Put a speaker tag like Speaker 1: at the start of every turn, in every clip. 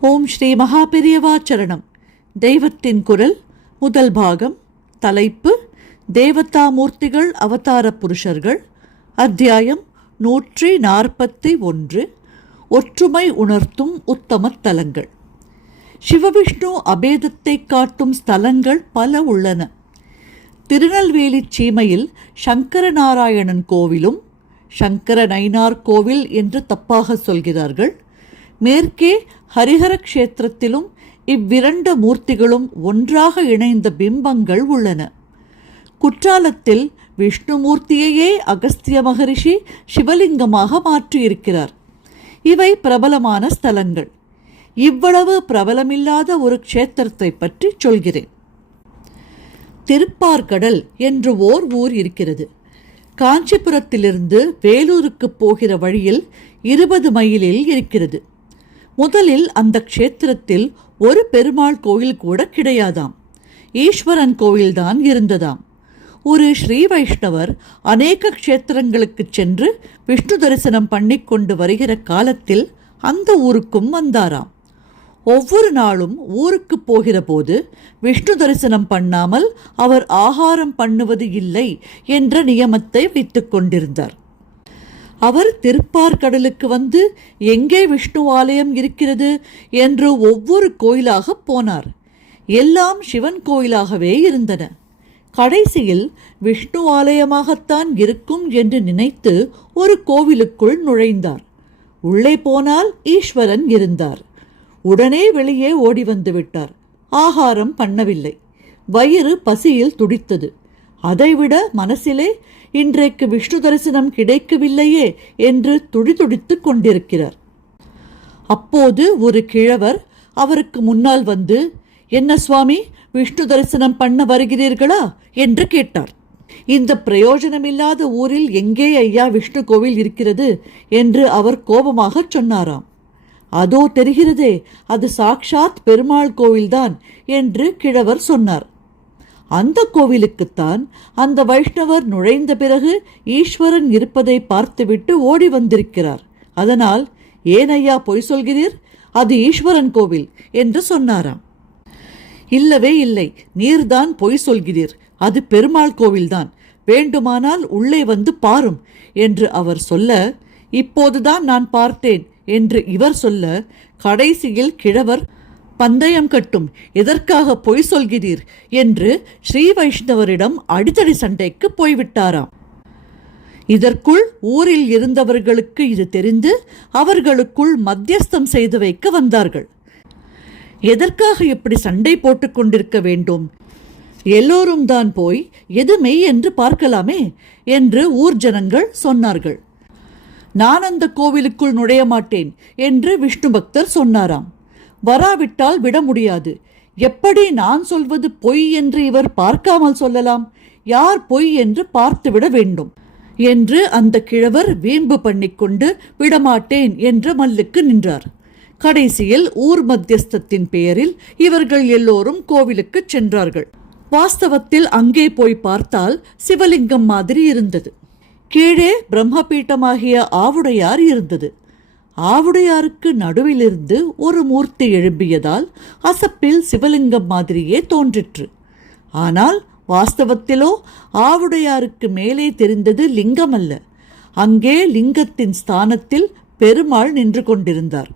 Speaker 1: ஓம் ஸ்ரீ மகாபெரியவாச்சரணம் தெய்வத்தின் குரல் முதல் பாகம் தலைப்பு தேவதா மூர்த்திகள் அவதார புருஷர்கள் அத்தியாயம் நூற்றி நாற்பத்தி ஒன்று ஒற்றுமை உணர்த்தும் உத்தம தலங்கள். சிவவிஷ்ணு அபேதத்தை காட்டும் ஸ்தலங்கள் பல உள்ளன. திருநெல்வேலி சீமையில் சங்கரநாராயணன் கோவிலும் சங்கர நயினார் கோவில் என்று தப்பாக சொல்கிறார்கள். மேற்கே ஹரிஹர க்ஷேத்திரத்திலும் இவ்விரண்டு மூர்த்திகளும் ஒன்றாக இணைந்த பிம்பங்கள் உள்ளன. குற்றாலத்தில் விஷ்ணுமூர்த்தியையே அகஸ்திய மகரிஷி சிவலிங்கமாக மாற்றியிருக்கிறார். இவை பிரபலமான ஸ்தலங்கள். இவ்வளவு பிரபலமில்லாத ஒரு க்ஷேத்திரத்தை பற்றி சொல்கிறேன். திருப்பார்கடல் என்று ஓர் ஊர் இருக்கிறது. காஞ்சிபுரத்திலிருந்து வேலூருக்கு போகிற வழியில் இருபது மைலில் இருக்கிறது. முதலில் அந்த க்ஷேத்திரத்தில் ஒரு பெருமாள் கோயில் கூட கிடையாதாம். ஈஸ்வரன் கோயில்தான் இருந்ததாம். ஒரு ஸ்ரீ வைஷ்ணவர் அநேக க்ஷேத்திரங்களுக்கு சென்று விஷ்ணு தரிசனம் பண்ணிக்கொண்டு வருகிற காலத்தில் அந்த ஊருக்கும் வந்தாராம். ஒவ்வொரு நாளும் ஊருக்கு போகிற போது விஷ்ணு தரிசனம் பண்ணாமல் அவர் ஆகாரம் பண்ணுவது இல்லை என்ற நியமத்தை வைத்து கொண்டிருந்தார். அவர் திருப்பார்கடலுக்கு வந்து எங்கே விஷ்ணு ஆலயம் இருக்கிறது? என்று ஒவ்வொரு கோயிலாக போனார். எல்லாம் சிவன் கோயிலாகவே இருந்தன. கடைசியில் விஷ்ணு ஆலயமாகத்தான் இருக்கும் என்று நினைத்து ஒரு கோவிலுக்குள் நுழைந்தார். உள்ளே போனால் ஈஸ்வரன் இருந்தார். உடனே வெளியே ஓடி வந்து விட்டார். ஆகாரம் பண்ணவில்லை. வயிறு பசியில் துடித்தது. அதைவிட மனசிலே இன்றைக்கு விஷ்ணு தரிசனம் கிடைக்கவில்லையே என்று துடிதுடித்துக் கொண்டிருக்கிறார். அப்போது ஒரு கிழவர் அவருக்கு முன்னால் வந்து என்ன சுவாமி விஷ்ணு தரிசனம் பண்ண வருகிறீர்களா? என்று கேட்டார். இந்த பிரயோஜனமில்லாத ஊரில் எங்கே ஐயா விஷ்ணு கோவில் இருக்கிறது? என்று அவர் கோபமாக சொன்னாராம். அதோ தெரிகிறதே அது சாக்ஷாத் பெருமாள் கோவில்தான் என்று கிழவர் சொன்னார். அந்த கோவிலுக்குத்தான் அந்த வைஷ்ணவர் நுழைந்த பிறகு ஈஸ்வரன் இருப்பதை பார்த்துவிட்டு ஓடி வந்திருக்கிறார். அதனால் ஏன் ஐயா பொய் சொல்கிறீர்? அது ஈஸ்வரன் கோவில் என்று சொன்னாராம். இல்லவே இல்லை. நீர்தான் பொய் சொல்கிறீர். அது பெருமாள் கோவில்தான். வேண்டுமானால் உள்ளே வந்து பாரும் என்று அவர் சொல்ல இப்போதுதான் நான் பார்த்தேன் என்று இவர் சொல்ல கடைசியில் கிழவர் பந்தயம் கட்டும். எதற்காக பொய் சொல்கிறீர்? என்று ஸ்ரீ வைஷ்ணவரிடம் அடித்தடி சண்டைக்கு போய்விட்டாராம். இதற்குள் ஊரில் இருந்தவர்களுக்கு இது தெரிந்து அவர்களுக்குள் மத்தியஸ்தம் செய்து வைக்க வந்தார்கள். எதற்காக இப்படி சண்டை போட்டுக்கொண்டிருக்க வேண்டும்? எல்லோரும் தான் போய் எது மெய் என்று பார்க்கலாமே என்று ஊர் ஜனங்கள் சொன்னார்கள். நான் அந்த கோவிலுக்குள் நுழைய மாட்டேன் என்று விஷ்ணு பக்தர் சொன்னாராம். வராவிட்டால் விட முடியாது. எப்படி நான் சொல்வது பொய் என்று இவர் பார்க்காமல் சொல்லலாம். யார் பொய் என்று பார்த்துவிட வேண்டும். என்று அந்த கிழவர் வீம்பு பண்ணிக்கொண்டு விடமாட்டேன் என்ற மல்லுக்கு நின்றார். கடைசியில் ஊர் மத்தியஸ்தத்தின் பெயரில் இவர்கள் எல்லோரும் கோவிலுக்கு சென்றார்கள். வாஸ்தவத்தில் அங்கே போய் பார்த்தால் சிவலிங்கம் மாதிரி இருந்தது. கீழே பிரம்மபீட்டமாகிய ஆவுடையார் இருந்தது. ஆவுடையாருக்கு நடுவிலிருந்து ஒரு மூர்த்தி எழும்பியதால் அசப்பில் சிவலிங்கம் மாதிரியே தோன்றிற்று. ஆனால் வாஸ்தவத்திலோ ஆவுடையாருக்கு மேலே தெரிந்தது லிங்கம் அல்ல அங்கே லிங்கத்தின் ஸ்தானத்தில் பெருமாள் நின்று கொண்டிருந்தார்.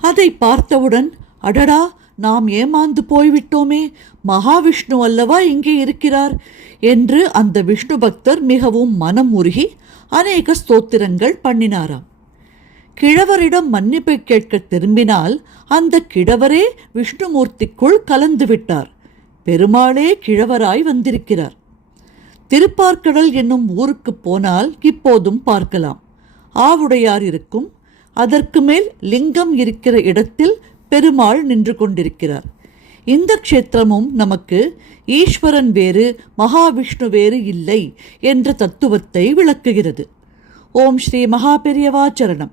Speaker 1: அதை பார்த்தவுடன் அடடா நாம் ஏமாந்து போய்விட்டோமே மகாவிஷ்ணு அல்லவா இங்கே இருக்கிறார்? என்று அந்த விஷ்ணு பக்தர் மிகவும் மனம் உருகி அநேக ஸ்தோத்திரங்கள் பண்ணினாராம். கிழவரிடம் மன்னிப்பை கேட்க திரும்பினால் அந்த கிழவரே விஷ்ணுமூர்த்திக்குள் கலந்து விட்டார் பெருமாளே கிழவராய் வந்திருக்கிறார். திருப்பார்க்கடல் என்னும் ஊருக்கு போனால் இப்போதும் பார்க்கலாம். ஆவுடையார் இருக்கும். அதற்கு மேல் லிங்கம் இருக்கிற இடத்தில் பெருமாள் நின்று கொண்டிருக்கிறார். இந்த க்ஷேத்திரமும் நமக்கு ஈஸ்வரன் வேறு மகாவிஷ்ணு வேறு இல்லை என்ற தத்துவத்தை விளக்குகிறது. ஓம் ஸ்ரீ மகாபெரியவாச்சரணம்